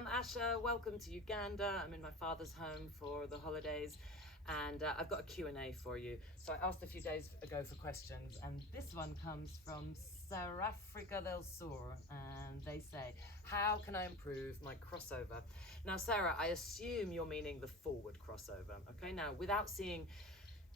I'm Asha. Welcome to Uganda. I'm in my father's home for the holidays, and I've got a Q&A for you. So I asked a few days ago for questions, and this one comes from South Africa del Sur, and they say, how can I improve my crossover? Now, Sarah, I assume you're meaning the forward crossover, okay? Now, without seeing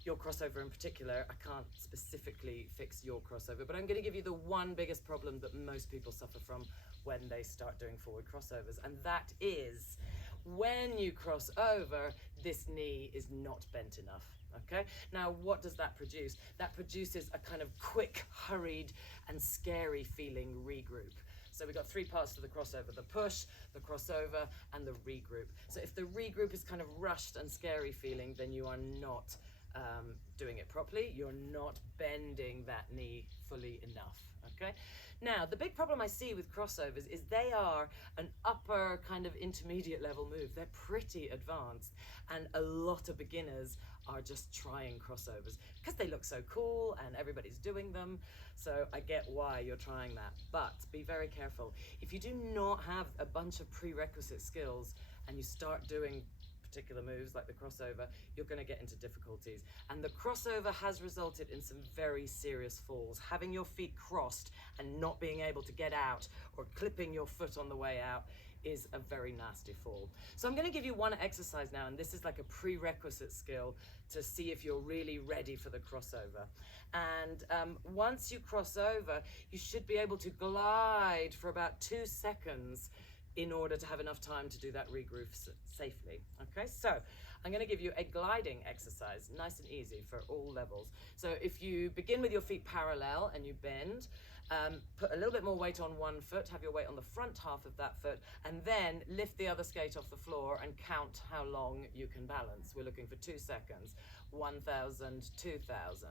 your crossover in particular, I can't specifically fix your crossover, but I'm going to give you the one biggest problem that most people suffer from when they start doing forward crossovers, and that is when you cross over, this knee is not bent enough. Okay, now what does that produce? That produces a kind of quick, hurried, and scary feeling regroup. So we've got three parts to the crossover: the push, the crossover, and the regroup. So if the regroup is kind of rushed and scary feeling, then you are not doing it properly. You're not bending that knee fully enough, okay? Now, the big problem I see with crossovers is they are an upper kind of intermediate level move. They're pretty advanced, and a lot of beginners are just trying crossovers because they look so cool and everybody's doing them. So I get why you're trying that, but be very careful. If you do not have a bunch of prerequisite skills and you start doing particular moves like the crossover, you're going to get into difficulties. And the crossover has resulted in some very serious falls. Having your feet crossed and not being able to get out, or clipping your foot on the way out, is a very nasty fall. So I'm going to give you one exercise now, and this is like a prerequisite skill to see if you're really ready for the crossover. And once you cross over, you should be able to glide for about 2 seconds in order to have enough time to do that regroup safely. Okay, so I'm going to give you a gliding exercise, nice and easy for all levels. So if you begin with your feet parallel and you bend, put a little bit more weight on one foot, have your weight on the front half of that foot, and then lift the other skate off the floor and count how long you can balance. We're looking for 2 seconds, 1,000, 2,000.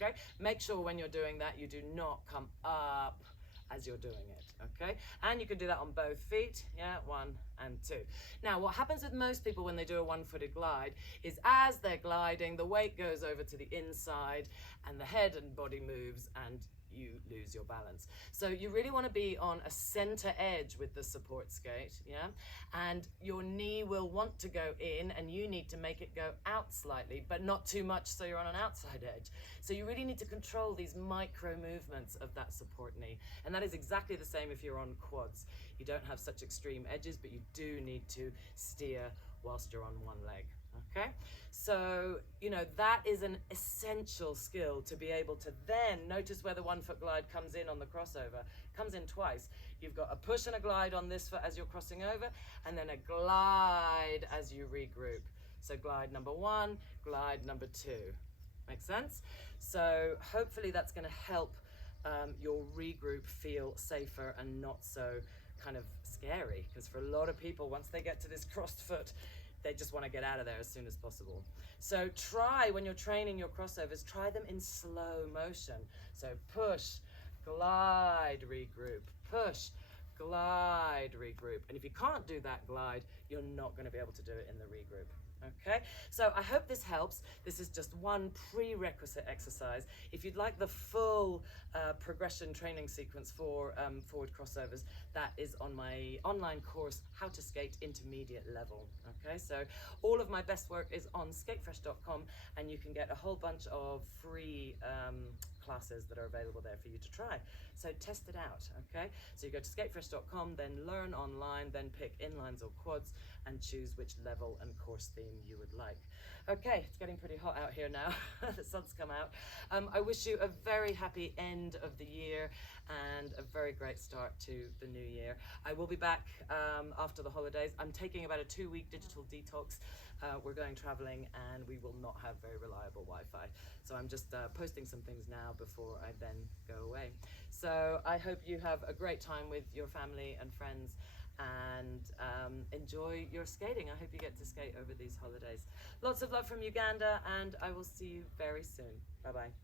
Okay, make sure when you're doing that you do not come up as you're doing it, okay? And you can do that on both feet, yeah, 1 and 2. Now, what happens with most people when they do a one-footed glide is as they're gliding, the weight goes over to the inside and the head and body moves and you lose your balance. So you really want to be on a center edge with the support skate, yeah? And your knee will want to go in and you need to make it go out slightly, but not too much so you're on an outside edge. So you really need to control these micro movements of that support knee. And that is exactly the same if you're on quads. You don't have such extreme edges, but you do need to steer whilst you're on one leg. Okay, so you know that is an essential skill to be able to then notice where the 1 foot glide comes in on the crossover. Comes in twice. You've got a push and a glide on this foot as you're crossing over, and then a glide as you regroup. So glide number 1, glide number 2. Make sense? So hopefully that's going to help your regroup feel safer and not so kind of scary, because for a lot of people, once they get to this crossed foot, they just want to get out of there as soon as possible. So try, when you're training your crossovers, try them in slow motion. So push, glide, regroup, push, glide, regroup. And if you can't do that glide, you're not going to be able to do it in the regroup. Okay, so I hope this helps. This is just one prerequisite exercise. If you'd like the full progression training sequence for forward crossovers, that is on my online course, How to Skate Intermediate Level. Okay, so all of my best work is on skatefresh.com, and you can get a whole bunch of free classes that are available there for you to try. So test it out, okay? So you go to skatefresh.com, then learn online, then pick inlines or quads, and choose which level and course theme you would like. Okay, it's getting pretty hot out here now. The sun's come out. I wish you a very happy end of the year and a very great start to the new year. I will be back after the holidays. I'm taking about a 2-week digital detox. We're going traveling and we will not have very reliable Wi-Fi. So I'm just posting some things now before I then go away. So I hope you have a great time with your family and friends, and enjoy your skating. I hope you get to skate over these holidays. Lots of love from Uganda, and I will see you very soon. Bye-bye.